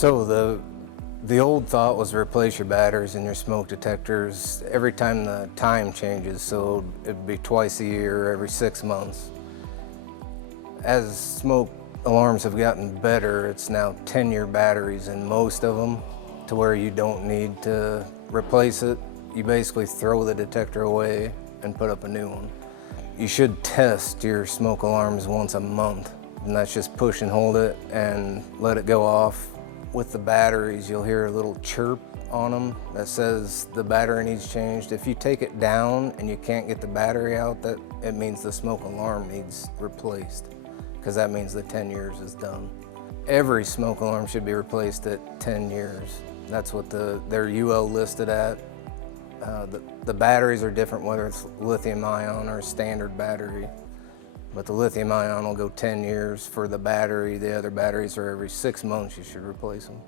So the old thought was to replace your batteries and your smoke detectors every time the time changes, so it'd be twice a year, every 6 months. As smoke alarms have gotten better, it's now 10-year batteries in most of them, to where you don't need to replace it. You basically throw the detector away and put up a new one. You should test your smoke alarms once a month, and that's just push and hold it and let it go off. With the batteries, you'll hear a little chirp on them that says the battery needs changed. If you take it down and you can't get the battery out, it means the smoke alarm needs replaced, because that means the 10 years is done. Every smoke alarm should be replaced at 10 years. That's what they're UL listed at. The batteries are different, whether it's lithium ion or a standard battery. But the lithium ion will go 10 years for the battery. The other batteries are every 6 months you should replace them.